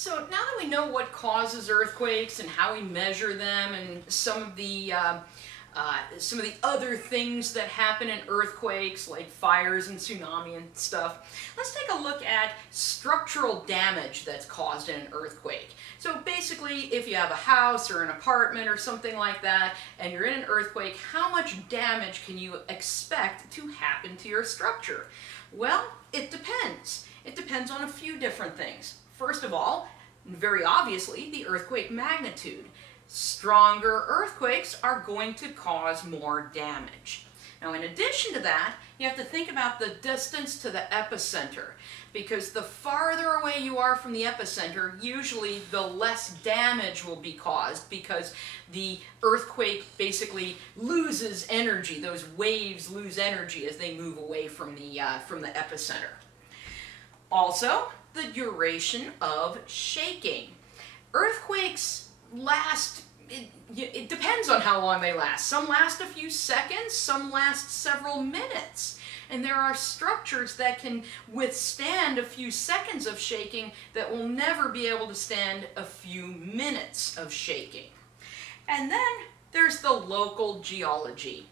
So now that we know what causes earthquakes and how we measure them and some of the other things that happen in earthquakes like fires and tsunami and stuff, let's take a look at structural damage that's caused in an earthquake. So basically, if you have a house or an apartment or something like that and you're in an earthquake, how much damage can you expect to happen to your structure? Well, it depends. It depends on a few different things. First of all, very obviously, the earthquake magnitude. Stronger earthquakes are going to cause more damage. Now, in addition to that, you have to think about the distance to the epicenter, because the farther away you are from the epicenter, usually the less damage will be caused, because the earthquake basically loses energy. Those waves lose energy as they move away from the epicenter. Also, the duration of shaking. Earthquakes last, it depends on how long they last. Some last a few seconds, some last several minutes. And there are structures that can withstand a few seconds of shaking that will never be able to stand a few minutes of shaking. And then there's the local geology.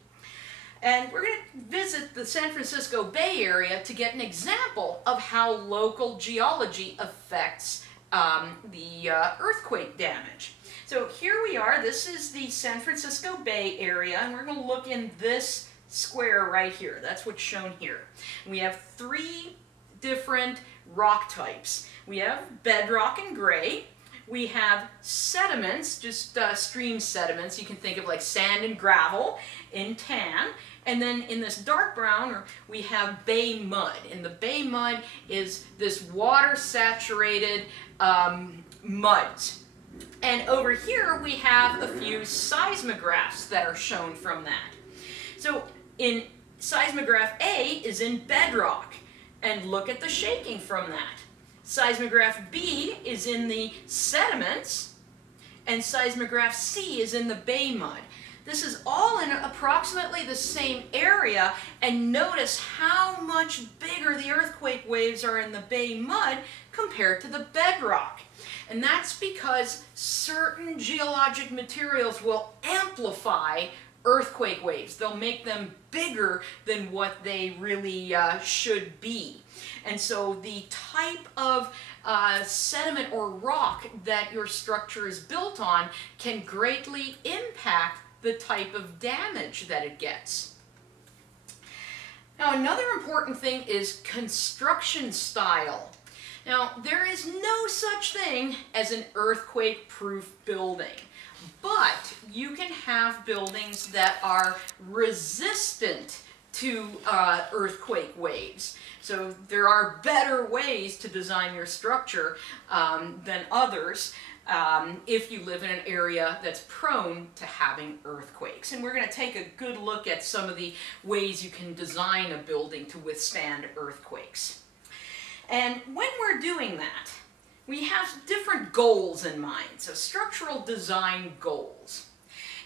And we're going to visit the San Francisco Bay Area to get an example of how local geology affects the earthquake damage. So here we are. This is the San Francisco Bay Area, and we're going to look in this square right here. That's what's shown here. We have three different rock types. We have bedrock in gray. We have sediments, just stream sediments. You can think of like sand and gravel in tan. And then in this dark brown, we have bay mud. And the bay mud is this water-saturated muds. And over here, we have a few seismographs that are shown from that. So in seismograph A is in bedrock. And look at the shaking from that. Seismograph B is in the sediments, and seismograph C is in the bay mud. This is all in approximately the same area, and notice how much bigger the earthquake waves are in the bay mud compared to the bedrock. And that's because certain geologic materials will amplify earthquake waves. They'll make them bigger than what they really should be. And so the type of sediment or rock that your structure is built on can greatly impact the type of damage that it gets. Now, another important thing is construction style. Now, there is no such thing as an earthquake-proof building. But you can have buildings that are resistant to earthquake waves. So there are better ways to design your structure than others if you live in an area that's prone to having earthquakes. And we're going to take a good look at some of the ways you can design a building to withstand earthquakes. And when we're doing that, we have different goals in mind, so structural design goals.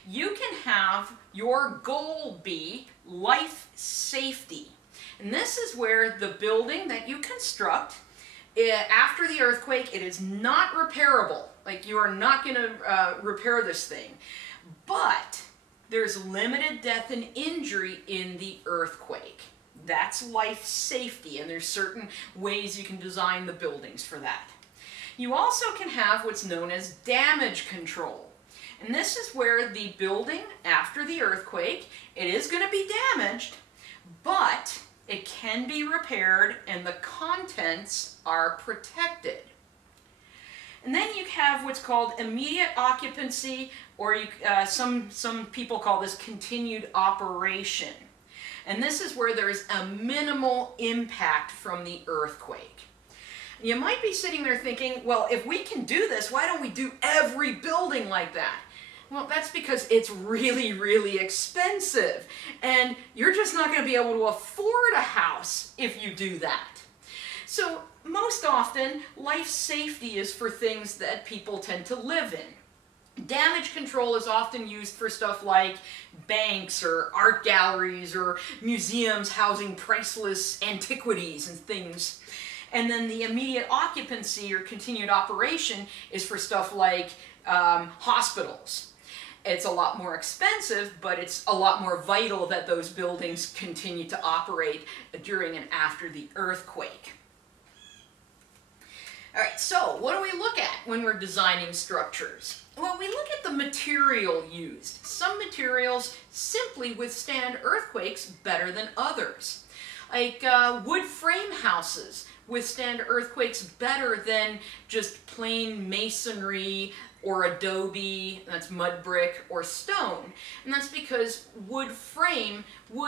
You can have your goal be life safety. And this is where the building that you construct, after the earthquake, it is not repairable. Like, you are not going to repair this thing. But there's limited death and injury in the earthquake. That's life safety, and there's certain ways you can design the buildings for that. You also can have what's known as damage control. And this is where the building, after the earthquake, it is going to be damaged, but it can be repaired and the contents are protected. And then you have what's called immediate occupancy, or some people call this continued operation. And this is where there is a minimal impact from the earthquake. You might be sitting there thinking, well, if we can do this, why don't we do every building like that? Well, that's because it's really, really expensive. And you're just not going to be able to afford a house if you do that. So most often, life safety is for things that people tend to live in. Damage control is often used for stuff like banks or art galleries or museums housing priceless antiquities and things. And then the immediate occupancy or continued operation is for stuff like hospitals. It's a lot more expensive, but it's a lot more vital that those buildings continue to operate during and after the earthquake. All right, so what do we look at when we're designing structures? Well, we look at the material used. Some materials simply withstand earthquakes better than others. Like wood frame houses withstand earthquakes better than just plain masonry or adobe, that's mud brick, or stone. And that's because wood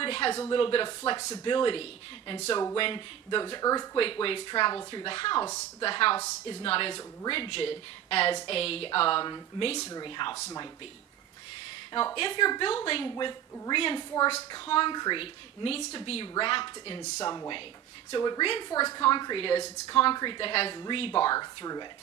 has a little bit of flexibility. And so when those earthquake waves travel through the house is not as rigid as a masonry house might be. Now, if you're building with reinforced concrete, it needs to be wrapped in some way. So what reinforced concrete is, it's concrete that has rebar through it.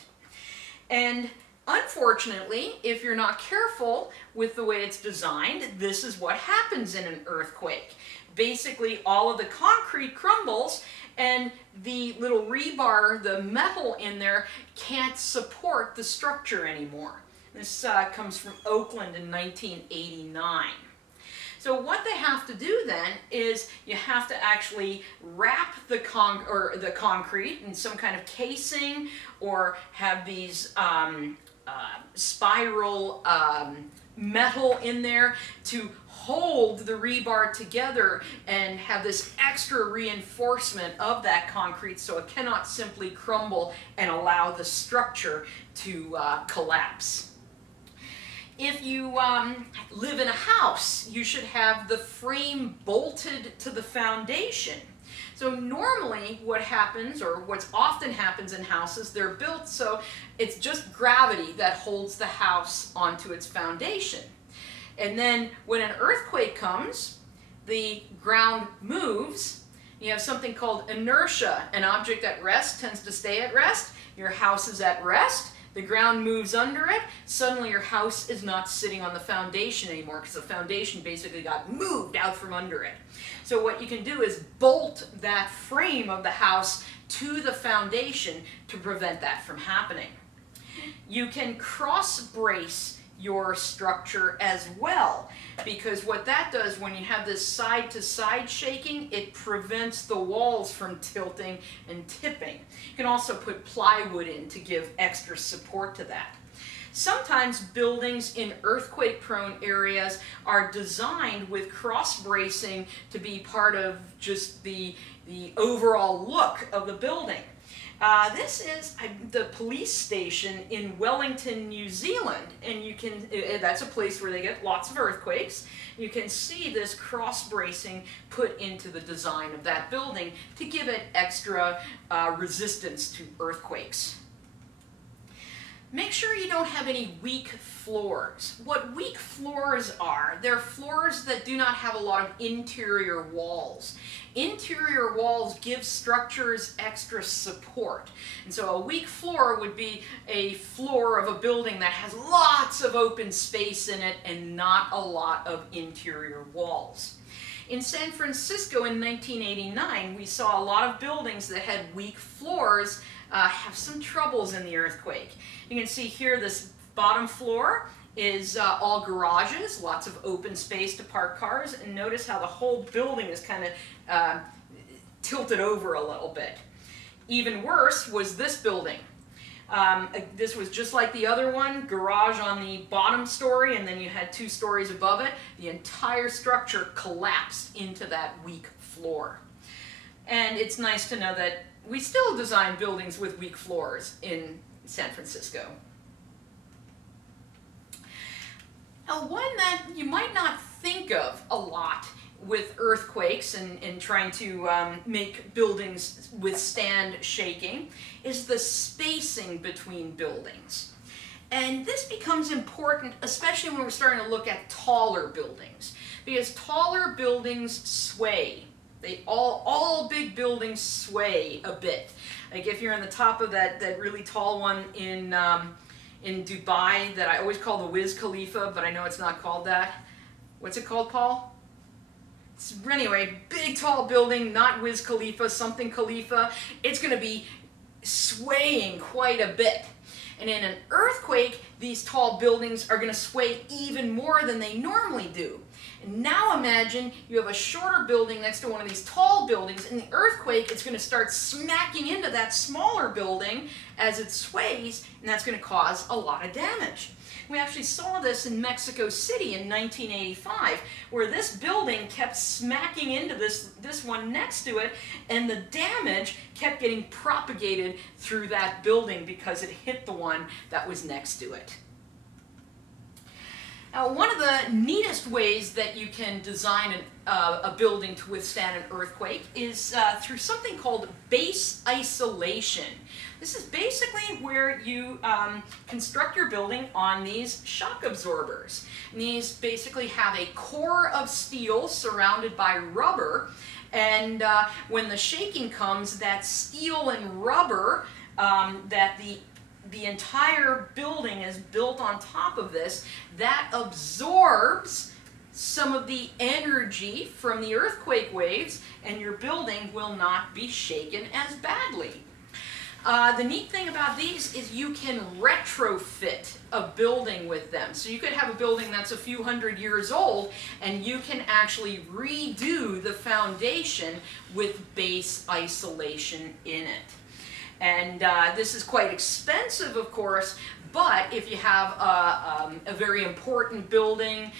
And unfortunately, if you're not careful with the way it's designed, this is what happens in an earthquake. Basically, all of the concrete crumbles and the little rebar, the metal in there, can't support the structure anymore. This comes from Oakland in 1989. So what they have to do then is you have to actually wrap the concrete in some kind of casing, or have these spiral metal in there to hold the rebar together and have this extra reinforcement of that concrete so it cannot simply crumble and allow the structure to collapse. If you live in a house, you should have the frame bolted to the foundation. So normally what happens, or what's often happens in houses, they're built so it's just gravity that holds the house onto its foundation. And then when an earthquake comes, the ground moves. You have something called inertia. An object at rest tends to stay at rest. Your house is at rest. The ground moves under it. Suddenly your house is not sitting on the foundation anymore because the foundation basically got moved out from under it. So what you can do is bolt that frame of the house to the foundation to prevent that from happening. You can cross brace your structure as well, because what that does when you have this side-to-side shaking, it prevents the walls from tilting and tipping. You can also put plywood in to give extra support to that. Sometimes buildings in earthquake-prone areas are designed with cross-bracing to be part of just the overall look of the building. This is the police station in Wellington, New Zealand, and you can, that's a place where they get lots of earthquakes. You can see this cross-bracing put into the design of that building to give it extra resistance to earthquakes. Make sure you don't have any weak floors. What weak floors are, they're floors that do not have a lot of interior walls. Interior walls give structures extra support. And so a weak floor would be a floor of a building that has lots of open space in it and not a lot of interior walls. In San Francisco in 1989, we saw a lot of buildings that had weak floors have some troubles in the earthquake. You can see here this bottom floor is all garages, lots of open space to park cars, and notice how the whole building is kind of tilted over a little bit. Even worse was this building. This was just like the other one, garage on the bottom story, and then you had 2 stories above it. The entire structure collapsed into that weak floor. And it's nice to know that we still design buildings with weak floors in San Francisco. Now, one that you might not think of a lot with earthquakes and trying to make buildings withstand shaking is the spacing between buildings. And this becomes important, especially when we're starting to look at taller buildings, because taller buildings sway. All big buildings sway a bit. Like if you're on the top of that really tall one in Dubai that I always call the Wiz Khalifa, but I know it's not called that. What's it called, Paul? Anyway, big tall building, not Wiz Khalifa, something Khalifa. It's going to be swaying quite a bit. And in an earthquake, these tall buildings are going to sway even more than they normally do. And now imagine you have a shorter building next to one of these tall buildings. In the earthquake, it's going to start smacking into that smaller building as it sways, and that's going to cause a lot of damage. We actually saw this in Mexico City in 1985, where this building kept smacking into this one next to it, and the damage kept getting propagated through that building because it hit the one that was next to it. Now, one of the neatest ways that you can design a building to withstand an earthquake is through something called base isolation. This is basically where you construct your building on these shock absorbers. And these basically have a core of steel surrounded by rubber, and when the shaking comes, that steel and rubber that the entire building is built on top of this, that absorbs some of the energy from the earthquake waves, and your building will not be shaken as badly. The neat thing about these is you can retrofit a building with them. So you could have a building that's a few hundred years old, and you can actually redo the foundation with base isolation in it. And this is quite expensive, of course, but if you have a very important building,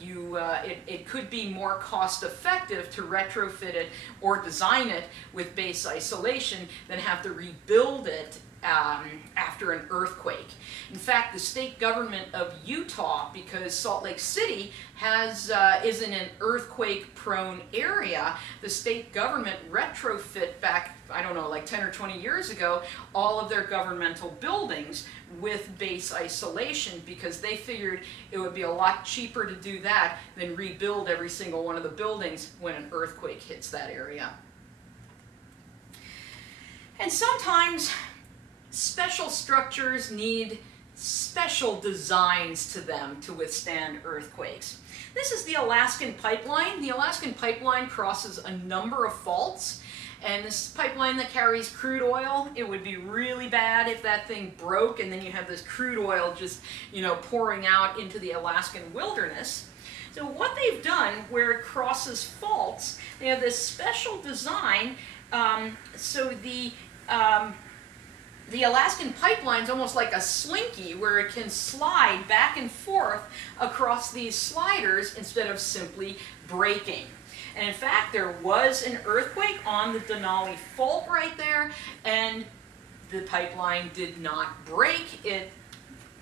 it could be more cost effective to retrofit it or design it with base isolation than have to rebuild it after an earthquake. In fact, the state government of Utah, because Salt Lake City is in an earthquake-prone area, the state government retrofit back, I don't know, like 10 or 20 years ago, all of their governmental buildings with base isolation because they figured it would be a lot cheaper to do that than rebuild every single one of the buildings when an earthquake hits that area. And sometimes special structures need special designs to them to withstand earthquakes. This is the Alaskan Pipeline. The Alaskan Pipeline crosses a number of faults, and this pipeline that carries crude oil, it would be really bad if that thing broke and then you have this crude oil just, pouring out into the Alaskan wilderness. So what they've done where it crosses faults, they have this special design so the Alaskan Pipeline is almost like a slinky where it can slide back and forth across these sliders instead of simply breaking. And in fact, there was an earthquake on the Denali Fault right there, and the pipeline did not break. It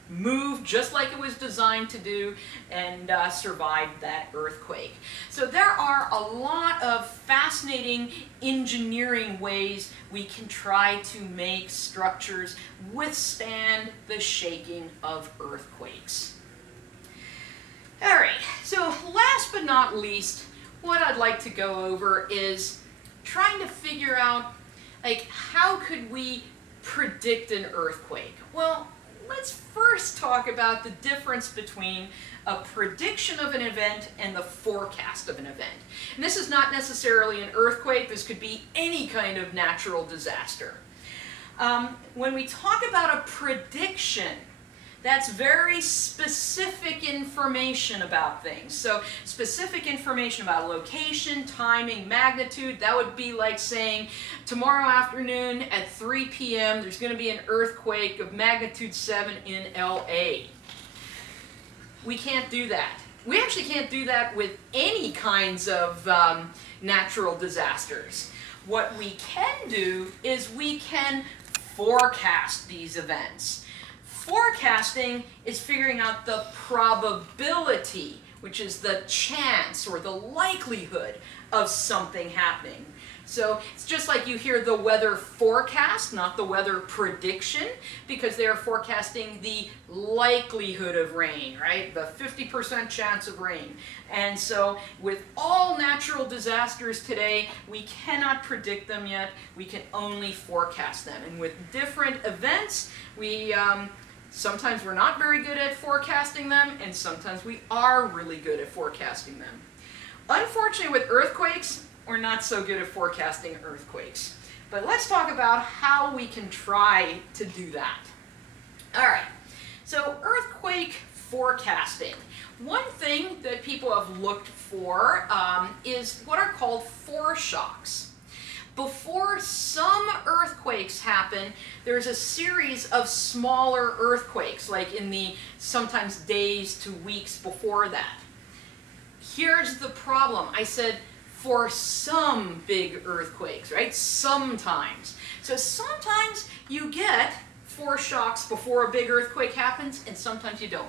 moved just like it was designed to do and survived that earthquake. So there are a lot of fascinating engineering ways we can try to make structures withstand the shaking of earthquakes. All right, so last but not least, what I'd like to go over is trying to figure out, how could we predict an earthquake? Well, let's first talk about the difference between a prediction of an event and the forecast of an event. And this is not necessarily an earthquake. This could be any kind of natural disaster. When we talk about a prediction, that's very specific information about things. So specific information about location, timing, magnitude, that would be like saying tomorrow afternoon at 3 p.m. there's going to be an earthquake of magnitude 7 in LA. We can't do that. We actually can't do that with any kinds of natural disasters. What we can do is we can forecast these events. Forecasting is figuring out the probability, which is the chance or the likelihood of something happening. So it's just like you hear the weather forecast, not the weather prediction, because they're forecasting the likelihood of rain, right? The 50% chance of rain. And so with all natural disasters today, we cannot predict them yet. We can only forecast them. And with different events, sometimes we're not very good at forecasting them, and sometimes we are really good at forecasting them. Unfortunately, with earthquakes, we're not so good at forecasting earthquakes. But let's talk about how we can try to do that. All right, so earthquake forecasting. One thing that people have looked for is what are called foreshocks. Before some earthquakes happen, there's a series of smaller earthquakes, like in the sometimes days to weeks before that. Here's the problem. I said for some big earthquakes, right? Sometimes. So sometimes you get foreshocks before a big earthquake happens, and sometimes you don't.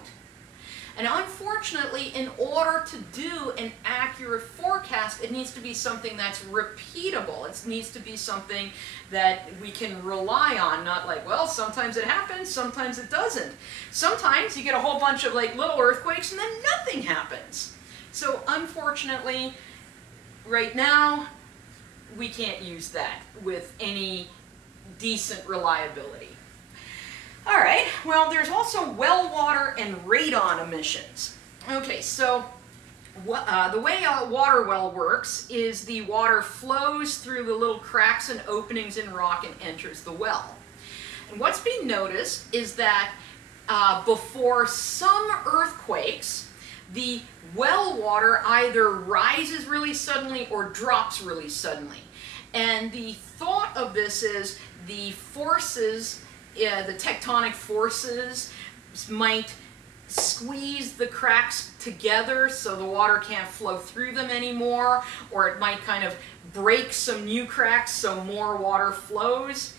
And unfortunately, in order to do an accurate forecast, it needs to be something that's repeatable. It needs to be something that we can rely on, not like, well, sometimes it happens, sometimes it doesn't. Sometimes you get a whole bunch of like little earthquakes and then nothing happens. So unfortunately, right now, we can't use that with any decent reliability. All right, well, there's also well water and radon emissions. Okay, so the way a water well works is the water flows through the little cracks and openings in rock and enters the well. And what's being noticed is that before some earthquakes, the well water either rises really suddenly or drops really suddenly. And the thought of this is the forces, the tectonic forces might squeeze the cracks together so the water can't flow through them anymore, or it might kind of break some new cracks so more water flows.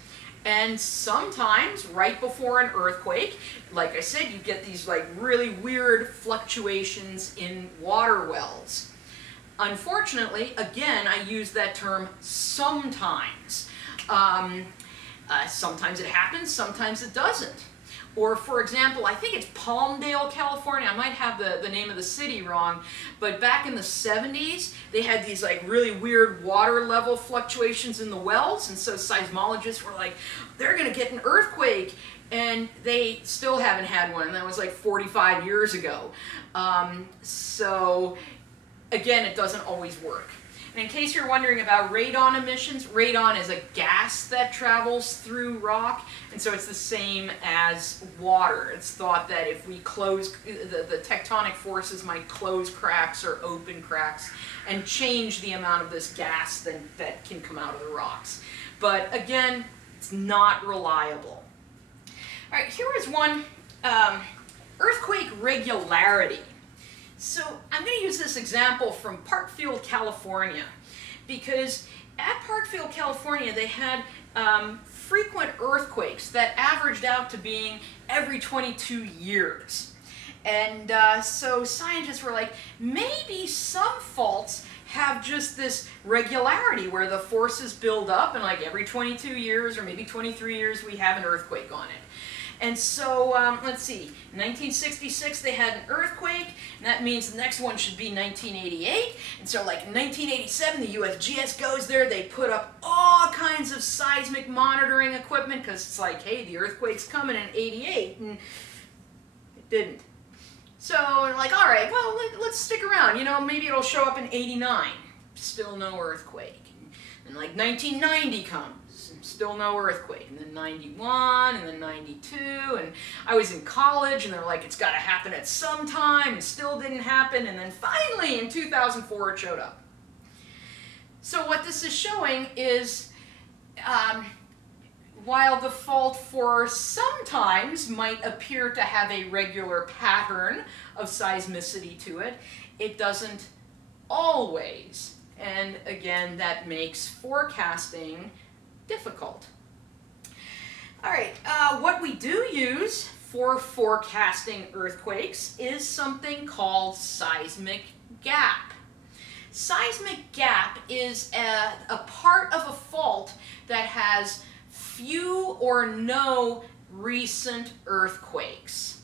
And sometimes, right before an earthquake, like I said, you get these like really weird fluctuations in water wells. Unfortunately, again, I use that term sometimes. Sometimes it happens, sometimes it doesn't. Or for example, I think it's Palmdale, California. I might have the name of the city wrong, but back in the 70s, they had these like really weird water level fluctuations in the wells, and so seismologists were like, they're gonna get an earthquake, and they still haven't had one, and that was like 45 years ago. So again, it doesn't always work. And in case you're wondering about radon emissions, radon is a gas that travels through rock, and so it's the same as water. It's thought that if we close, the tectonic forces might close cracks or open cracks and change the amount of this gas that can come out of the rocks. But again, it's not reliable. All right, here is one, earthquake regularity. So I'm going to use this example from Parkfield, California, because at Parkfield, California, they had frequent earthquakes that averaged out to being every 22 years. And so scientists were like, maybe some faults have just this regularity where the forces build up and like every 22 years or maybe 23 years we have an earthquake on it. And so, let's see, in 1966 they had an earthquake, and that means the next one should be 1988. And so like in 1987, the USGS goes there, they put up all kinds of seismic monitoring equipment, because it's like, hey, the earthquake's coming in 88, and it didn't. So they're like, all right, well, let's stick around, you know, maybe it'll show up in 89. Still no earthquake. And like 1990 comes. Still no earthquake, and then 91, and then 92, and I was in college, and they're like, it's got to happen at some time, and still didn't happen, and then finally in 2004 it showed up. So what this is showing is, while the fault for sometimes might appear to have a regular pattern of seismicity to it, it doesn't always, and again, that makes forecasting difficult. All right, what we do use for forecasting earthquakes is something called seismic gap. Seismic gap is a part of a fault that has few or no recent earthquakes.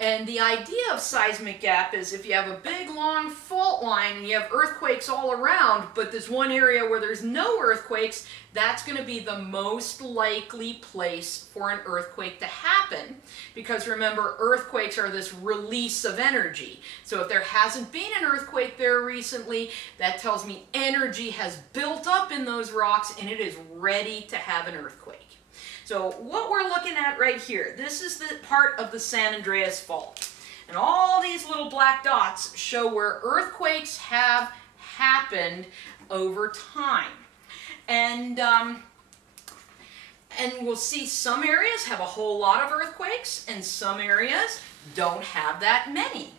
And the idea of seismic gap is if you have a big long fault line and you have earthquakes all around, but there's one area where there's no earthquakes, that's going to be the most likely place for an earthquake to happen. Because remember, earthquakes are this release of energy. So if there hasn't been an earthquake there recently, that tells me energy has built up in those rocks and it is ready to have an earthquake. So what we're looking at right here, this is the part of the San Andreas Fault. And all these little black dots show where earthquakes have happened over time. And we'll see some areas have a whole lot of earthquakes and some areas don't have that many.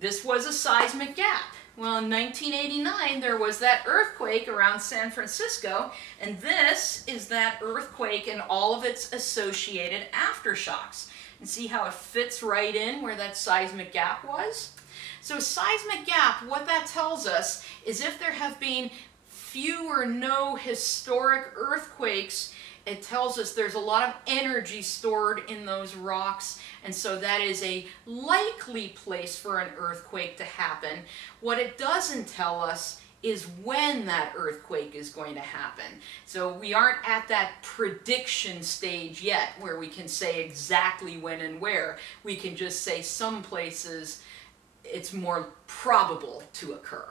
This was a seismic gap. Well, in 1989, there was that earthquake around San Francisco, and this is that earthquake and all of its associated aftershocks. And see how it fits right in where that seismic gap was? So seismic gap, what that tells us is if there have been few or no historic earthquakes, it tells us there's a lot of energy stored in those rocks, and so that is a likely place for an earthquake to happen. What it doesn't tell us is when that earthquake is going to happen. So we aren't at that prediction stage yet where we can say exactly when and where. We can just say some places it's more probable to occur.